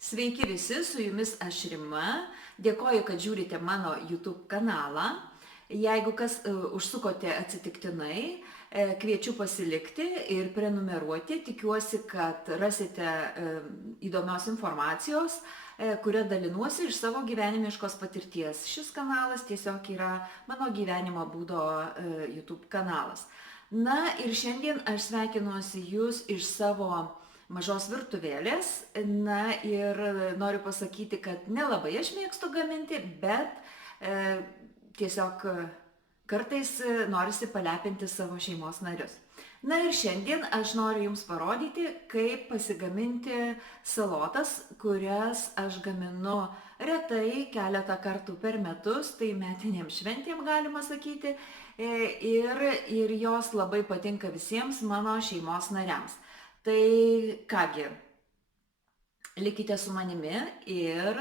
Sveiki visi, su jumis aš Rima. Dėkoju, kad žiūrite mano YouTube kanalą. Jeigu kas užsukote atsitiktinai, kviečiu pasilikti ir prenumeruoti. Tikiuosi, kad rasite įdomios informacijos, kurią dalinuosi iš savo gyvenimiškos patirties. Šis kanalas tiesiog yra mano gyvenimo būdo YouTube kanalas. Na ir šiandien aš sveikinuosi jūs iš savo mažos virtuvėlės. Na ir noriu pasakyti, kad nelabai aš mėgstu gaminti, bet tiesiog kartais norisi palepinti savo šeimos narius. Na ir šiandien aš noriu jums parodyti, kaip pasigaminti salotas, kurias aš gaminu retai, keletą kartų per metus, tai metinėm šventėm galima sakyti, ir jos labai patinka visiems mano šeimos nariams. Tai kągi, likite su manimi ir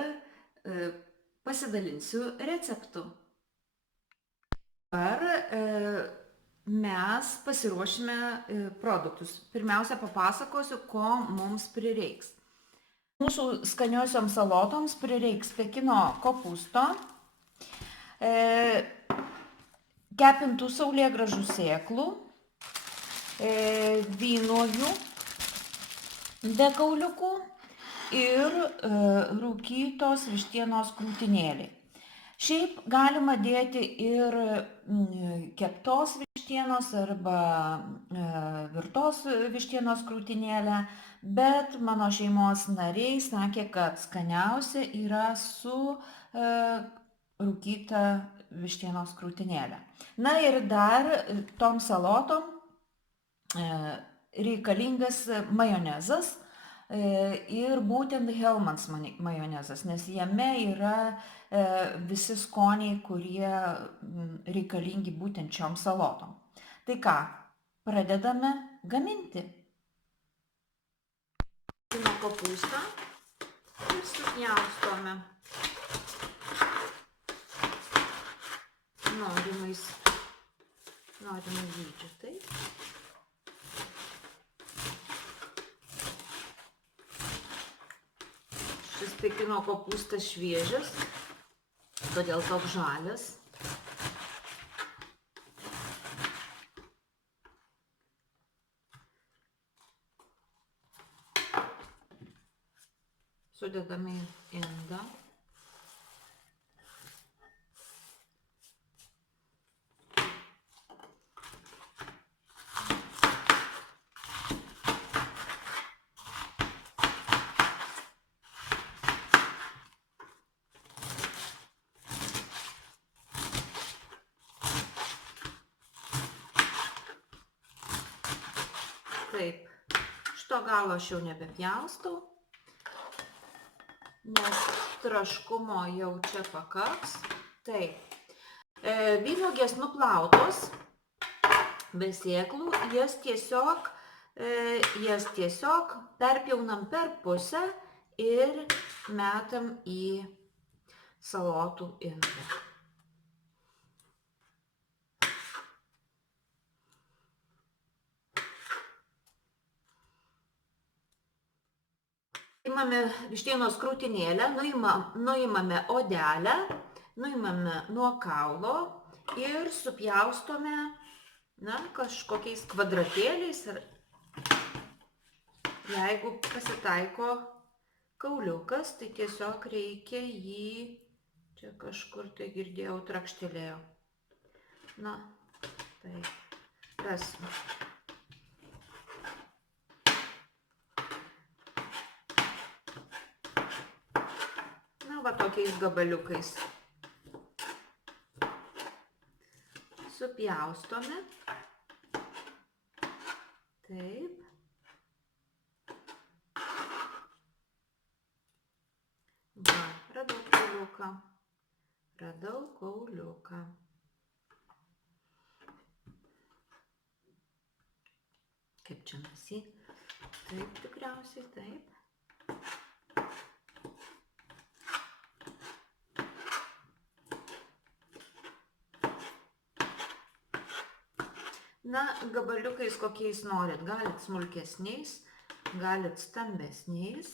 pasidalinsiu receptu. Dabar mes pasiruošime produktus. Pirmiausia, papasakosiu, ko mums prireiks. Mūsų skaniosioms salotoms prireiks pekino kopūsto, kepintų saulėgrąžų sėklų, vynuogių be kauliukų ir rūkytos vištienos krūtinėliai. Šiaip galima dėti ir keptos vištienos arba virtos vištienos krūtinėlę, bet mano šeimos nariai sakė, kad skaniausia yra su rūkyta vištienos krūtinėlė. Na ir dar tom salotom reikalingas majonezas ir būtent Hellmann's majonezas, nes jame yra visi skoniai, kurie reikalingi būtent šiom salotom. Tai ką, pradedame gaminti. Kepimo kopūstą ir supjaustome norimais dydžiu. Taip. Šis pekino kopūstas šviežias, todėl toks žalias. Sudedame į indą. Taip, šito galo aš jau nebepjaustau, nes traškumo jau čia pakaks. Taip, vynuogės nuplautos, be sėklų, jas tiesiog perpjaunam per pusę ir metam į salotų indą. Imame vištienos krūtinėlę, nuimame odelę, nuimame nuo kaulo ir supjaustome kažkokiais kvadratėliais. Jeigu pasitaiko kauliukas, tai tiesiog reikia jį, čia kažkur tai girdėjau, trakštelėjo. Na, taip, rasim. Va tokiais gabaliukais supjaustome. Taip. Va, radau kauliuką. Kaip čia mes jį? Taip, tikriausiai taip. Na, gabaliukais kokiais norit, galit smulkesniais, galit stambesniais.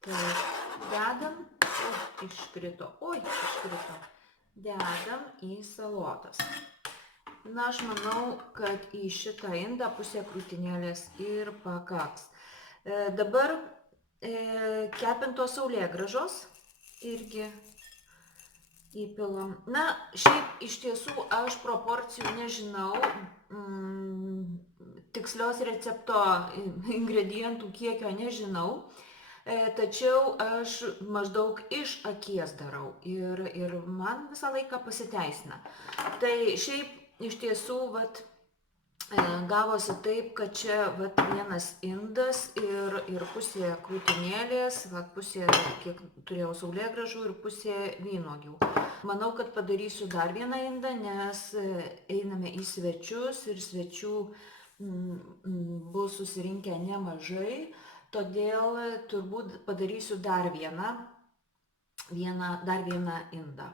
Taip, dedam, iškrito, dedam į salotas. Na, aš manau, kad į šitą indą pusę krūtinėlės ir pakaks. Dabar kepintos saulėgrąžos irgi įpilam. Na, šiaip iš tiesų aš proporcijų nežinau, tikslios recepto ingredientų kiekio nežinau, tačiau aš maždaug iš akies darau ir man visą laiką pasiteisina. Tai šiaip iš tiesų, gavosi taip, kad čia vienas indas ir pusė krūtinėlės, pusė, kiek turėjau saulėgrąžų ir pusė vynuogių. Manau, kad padarysiu dar vieną indą, nes einame į svečius ir svečių bus susirinkę nemažai, todėl turbūt padarysiu dar vieną indą.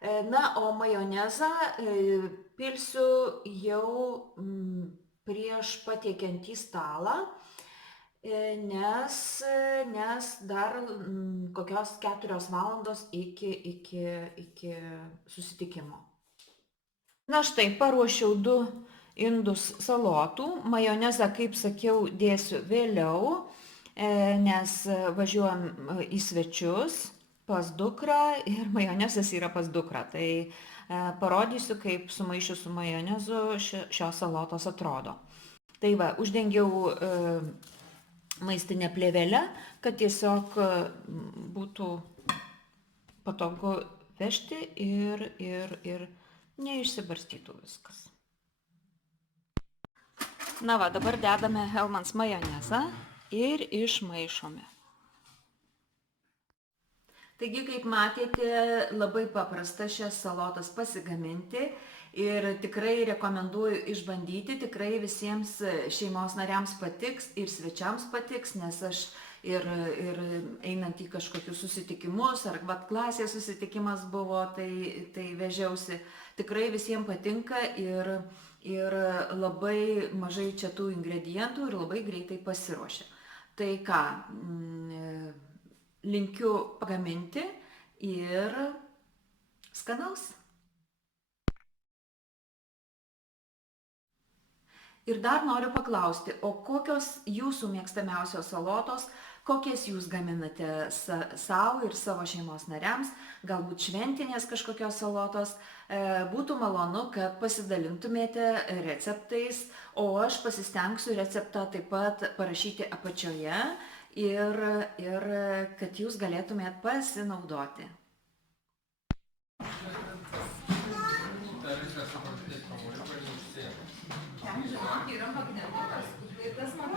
Na, o majonezą pilsiu jau prieš patiekiant į stalą, nes dar kokios 4 valandos iki susitikimo. Na štai, paruošiau 2 indus salotų. Majonezą, kaip sakiau, dėsiu vėliau, nes važiuojam į svečius pas dukrą ir majonezas yra pas dukrą. Tai parodysiu, kaip sumaišius su majonezu šios salotos atrodo. Tai va, uždengiau maistinę plėvelę, kad tiesiog būtų patogu vežti ir neišsibarstytų viskas. Na va, dabar dedame Hellmann's majonezą ir išmaišome. Taigi, kaip matėte, labai paprasta šias salotas pasigaminti ir tikrai rekomenduoju išbandyti, tikrai visiems šeimos nariams patiks ir svečiams patiks, nes aš ir einant į kažkokius susitikimus, ar klasės susitikimas buvo, tai vežiausi. Tikrai visiems patinka ir labai mažai čia tų ingredientų ir labai greitai pasiruošia. Tai ką, linkiu pagaminti ir skanaus. Ir dar noriu paklausti, o kokios jūsų mėgstamiausios salotos, kokias jūs gaminate savo ir savo šeimos nariams, galbūt šventinės kažkokios salotos. Būtų malonu, kad pasidalintumėte receptais, o aš pasistengsiu receptą taip pat parašyti apačioje ir kad jūs galėtumėt pasinaudoti. Ten, žinok, yra magnetukas. Tas man